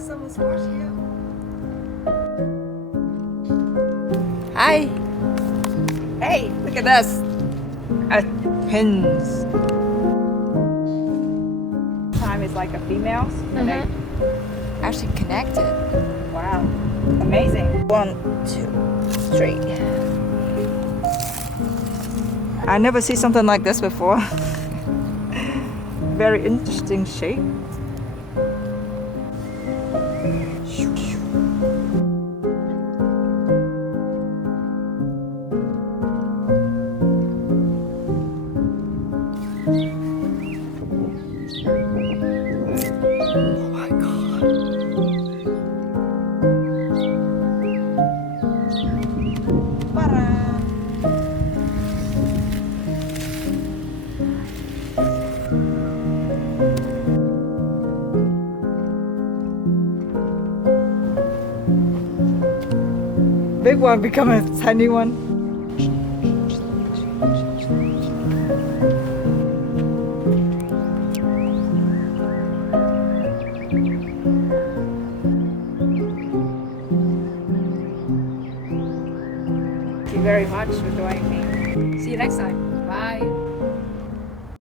there's some squash here. Hi. Hey, look at this. Pins. Time is like a females. And they actually connected. Wow. Amazing. 1, 2, 3. I never see something like this before. Very interesting shape. Oh my god. Ta-da! Big one become a tiny one. Thank you very much for joining me. See you next time.